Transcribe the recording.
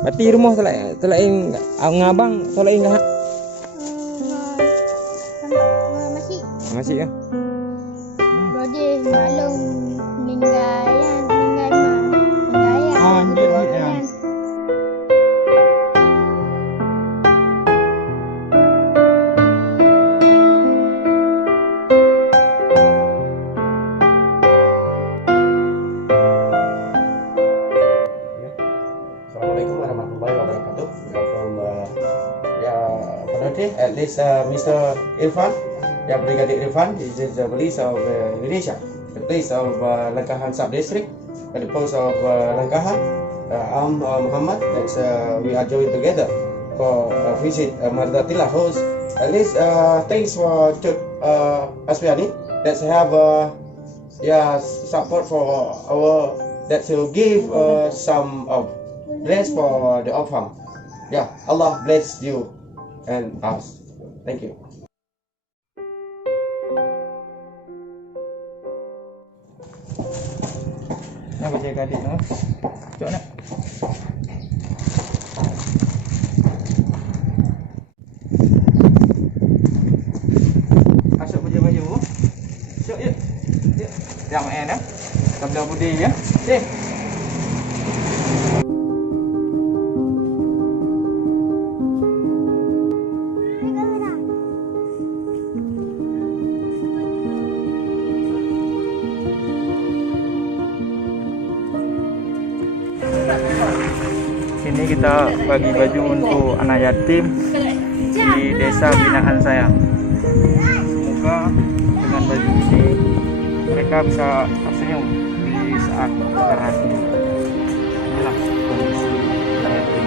Berarti rumah telain ngabang telain enggak? Masih. Masih ya. Rodi malam meninggal ya. Oh, dia ya. Assalamualaikum warahmatullahi wabarakatuh. At least Mr. Irfan, Brigadier Irfan, this is the police of Indonesia, the police of Langkahan Sub-District, at the post of Langkahan. I'm Muhammad. That's we are joined together for visit Mardatillah host. At least thanks for Asfiani that have support for our that will give some of bless for the outcome. Allah bless you and us. Thank you. Nak baca kat adik nak. Cok nak. Masuk baju-baju. Cok yuk. Yuk. Yang main dah. Kabel budi ya. Okey. Ini kita bagi baju untuk anak yatim di desa binaan saya. Semoga dengan baju ini mereka bisa tersenyum di saat lebaran. Inilah kondisi anak yatim.